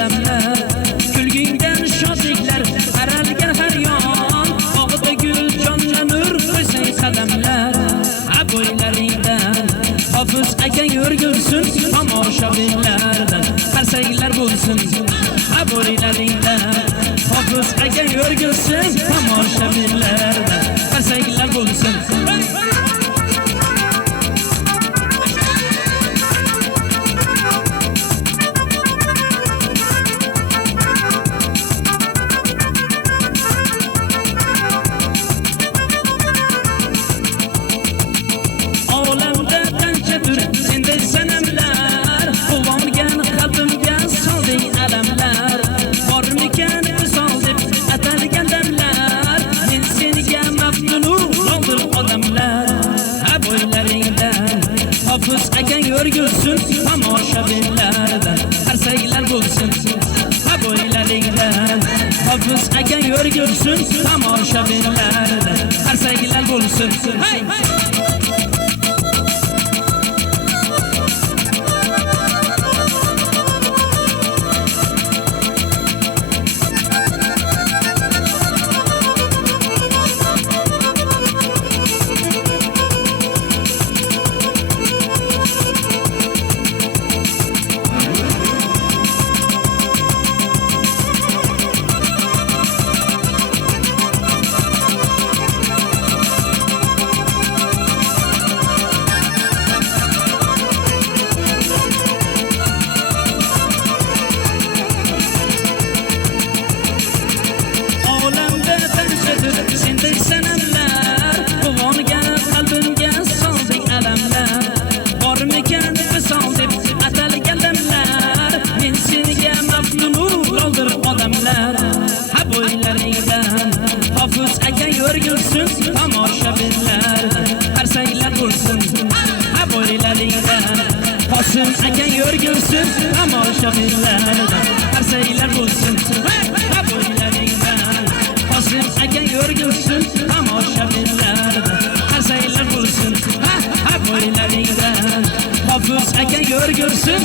salamlar. Kulgingdan shodliklar qaralgan har yon, og'ida gul jonlanur qo'ysang qadamlar. Ha bo'ylaringdan Hofiz akang yurgursin, tomoshabinlardan qarsaklar bo'lsin. Ha bo'ylaringdan Hofiz akang yurgursin, tomoshabinlardan qarsaklar bo'lsin. Hofiz akang yurgursin, tomoshabinlardan qarsaklar bo'lsin. Ha bo'ylaringdan Hofiz akang yurgursin, tomoshabinlardan qarsaklar bo'lsin. Hey! Hofiz akang yurgursin, tomoshabinlardan qarsaklar bo'lsin. Ha bo'ylaringdan Hofiz akang yurgursin, tomoshabinlardan qarsaklar bo'lsin. Ha bo'ylaringdan Hofiz akang yurgursin, tomoshabinlardan qarsaklar bo'lsin. Ha bo'ylaringdan Hofiz akang yurgursin,